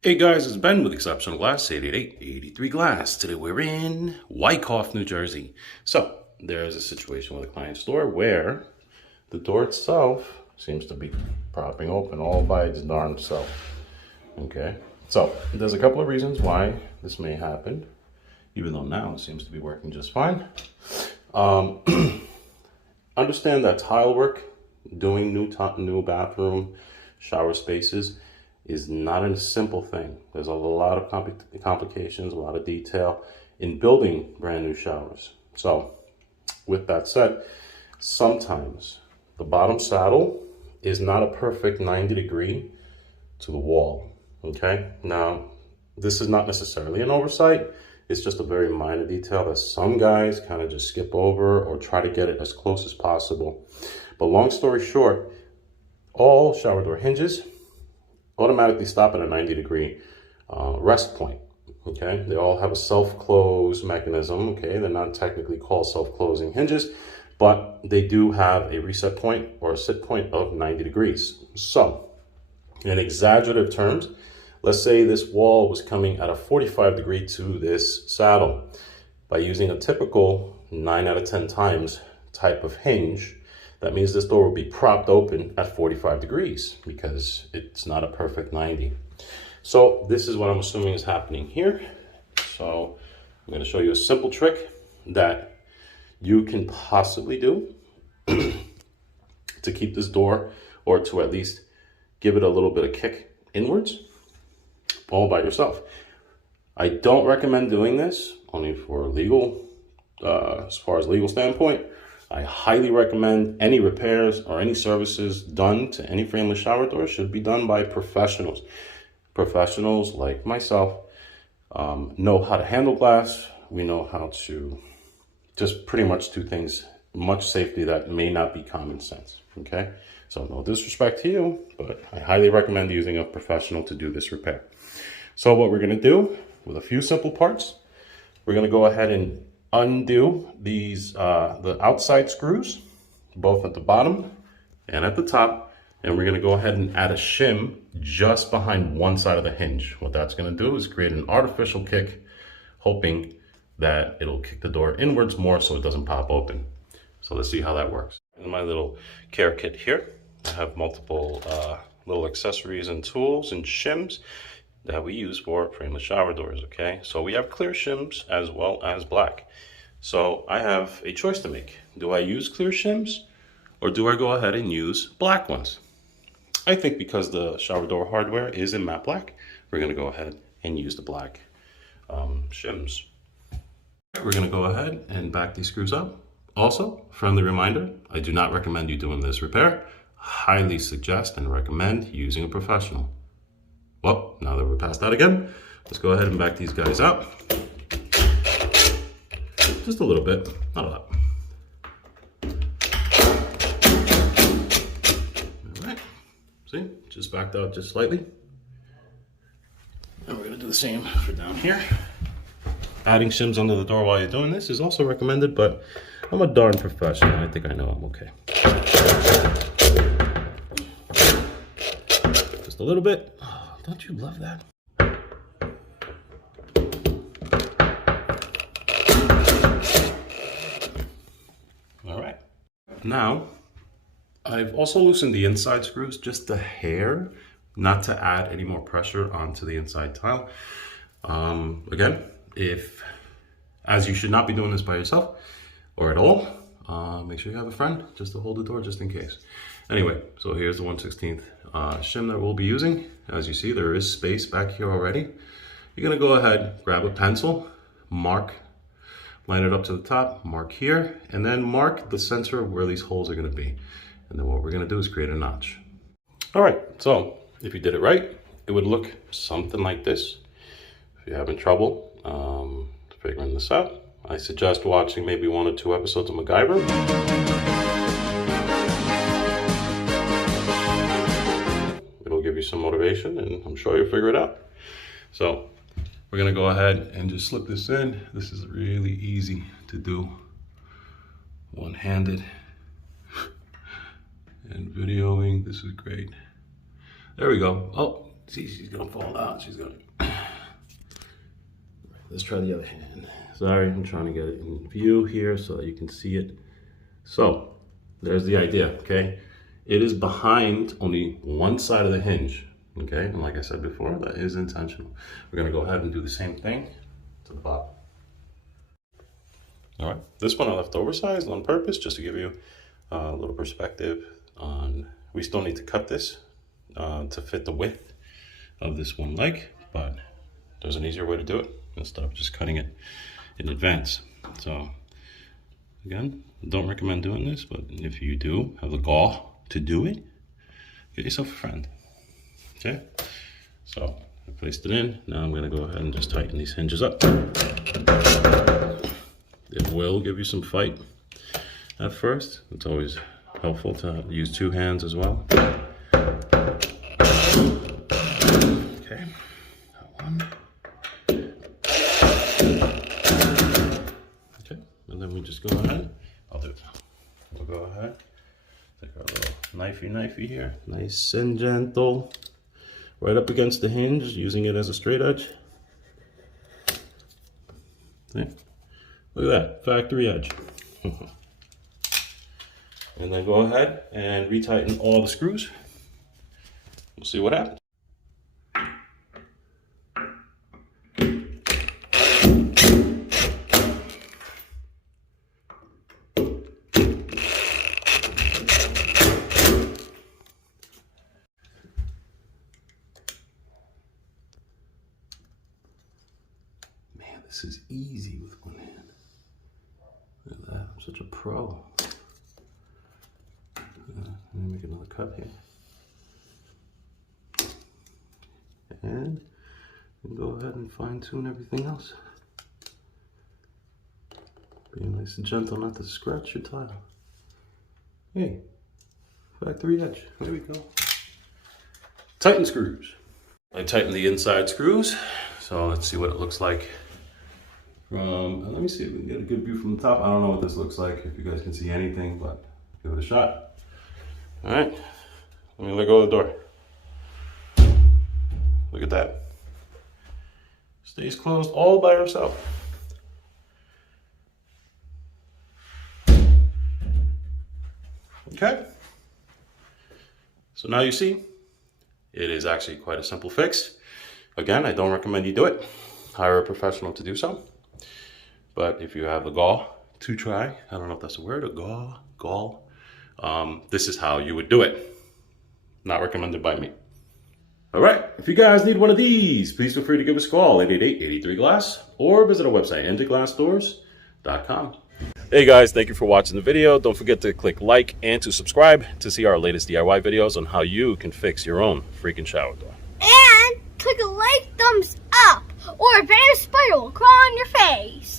Hey guys, it's Ben with Exceptional Glass, 888-83 Glass. Today we're in Wyckoff, New Jersey. So, there's a situation with a client store where the door itself seems to be propping open all by its darn self. Okay, so there's a couple of reasons why this may happen, even though now it seems to be working just fine. Understand that tile work, doing new bathroom, shower spaces, is not a simple thing. There's a lot of complications, a lot of detail in building brand new showers. So with that said, sometimes the bottom saddle is not a perfect 90 degree to the wall, okay? Now, this is not necessarily an oversight. It's just a very minor detail that some guys kind of just skip over or try to get it as close as possible. But long story short, all shower door hinges automatically stop at a 90 degree rest point, okay? They all have a self-close mechanism, okay? They're not technically called self-closing hinges, but they do have a reset point or a sit point of 90 degrees. So, in exaggerative terms, let's say this wall was coming at a 45 degree to this saddle. By using a typical 9 out of 10 times type of hinge, that means this door will be propped open at 45 degrees because it's not a perfect 90. So this is what I'm assuming is happening here. So I'm going to show you a simple trick that you can possibly do to keep this door, or to at least give it a little bit of kick inwards, all by yourself. I don't recommend doing this only for legal, as far as legal standpoint. I highly recommend any repairs or any services done to any frameless shower door should be done by professionals. Professionals like myself know how to handle glass. We know how to just pretty much do things much safely that may not be common sense, okay? So no disrespect to you, but I highly recommend using a professional to do this repair. So what we're gonna do with a few simple parts, we're gonna go ahead and undo these the outside screws, both at the bottom and at the top, and we're going to go ahead and add a shim just behind one side of the hinge. What that's going to do is create an artificial kick, hoping that it'll kick the door inwards more so it doesn't pop open. So let's see how that works. In my little care kit here, I have multiple little accessories and tools and shims that we use for frameless shower doors, okay? So we have clear shims as well as black. So I have a choice to make. Do I use clear shims or do I go ahead and use black ones? I think because the shower door hardware is in matte black, we're gonna go ahead and use the black shims. We're gonna go ahead and back these screws up. Also, friendly reminder, I do not recommend you doing this repair. Highly suggest and recommend using a professional. Well, now that we're past that again, let's go ahead and back these guys up. Just a little bit, not a lot. All right, see, just backed out just slightly. And we're gonna do the same for down here. Adding shims under the door while you're doing this is also recommended, but I'm a darn professional. I think I know I'm okay. Just a little bit. Don't you love that? All right. Now, I've also loosened the inside screws just a hair, not to add any more pressure onto the inside tile. Again, as you should not be doing this by yourself or at all, make sure you have a friend just to hold the door just in case. Anyway, so here's the 1/16th shim that we'll be using. As you see, there is space back here already. You're gonna go ahead, grab a pencil, mark, line it up to the top, mark here, and then mark the center of where these holes are gonna be. And then what we're gonna do is create a notch. All right, so if you did it right, it would look something like this. If you're having trouble figuring this out, I suggest watching maybe 1 or 2 episodes of MacGyver. It'll give you some motivation and I'm sure you'll figure it out. So we're gonna go ahead and just slip this in. This is really easy to do one-handed. And videoing, this is great. There we go. Oh, See, she's gonna fall out. She's gonna. Let's try the other hand. Sorry, I'm trying to get it in view here so that you can see it. So, there's the idea, okay? It is behind only one side of the hinge, okay? And like I said before, that is intentional. We're gonna go ahead and do the same thing to the bottom. All right, this one I left oversized on purpose just to give you a little perspective on, we still need to cut this to fit the width of this one leg, but there's an easier way to do it instead of just cutting it in advance. So again, don't recommend doing this, but if you do have the gall to do it, get yourself a friend. Okay, so I placed it in. Now I'm gonna go ahead and just tighten these hinges up. It will give you some fight at first. It's always helpful to use two hands as well. Okay, that one. Okay, and then we just go ahead. I'll do it. We'll go ahead. Take our little knifey here. Nice and gentle. Right up against the hinge, using it as a straight edge. Okay. Look at that, factory edge. And then go ahead and retighten all the screws. We'll see what happens. Man, this is easy with one hand. Look at that, I'm such a pro. Let me make another cut here. And go ahead and fine tune everything else. Be nice and gentle not to scratch your tile. Hey, factory edge, there we go. Tighten screws. I tightened the inside screws, so let's see what it looks like. Let me see if we can get a good view from the top. I don't know what this looks like, if you guys can see anything, but give it a shot. All right, let me let go of the door. Look at that. Stays closed all by herself. Okay. So now you see, it is actually quite a simple fix. Again, I don't recommend you do it. Hire a professional to do so. But if you have the gall to try, I don't know if that's a word, a gall, this is how you would do it. Not recommended by me. All right, if you guys need one of these, please feel free to give us a call, 888-83-GLASS, or visit our website, njglassdoors.com. Hey guys, thank you for watching the video. Don't forget to click like and to subscribe to see our latest DIY videos on how you can fix your own freaking shower door. And click a like, thumbs up, or a band of spider will crawl on your face.